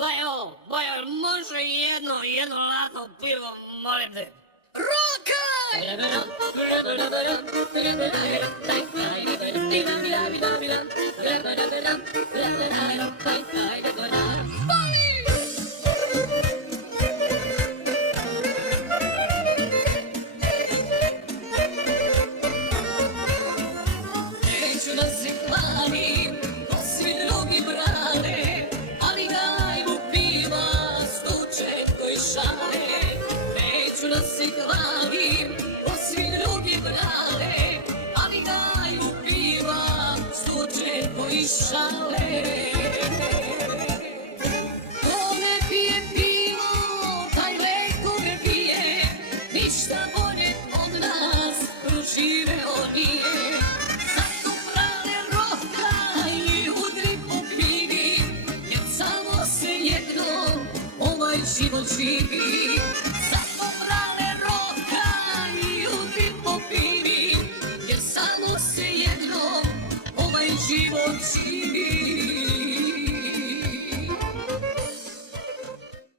Bajo, može jedno ladno pivo, molim te. Rokaj! Neću da se klanim, ko svi drugi brane, ali daj mu piva, stuče koji šale. Neću da se klanim, ko svi drugi brane, ali daj mu piva, stuče koji šale. Ko ne pije pivo, taj leko ne pije, ništa bolje od nas proživeo nije. Zato prave rokaj i udri po pivi, jer samo se jedno ovaj život živi.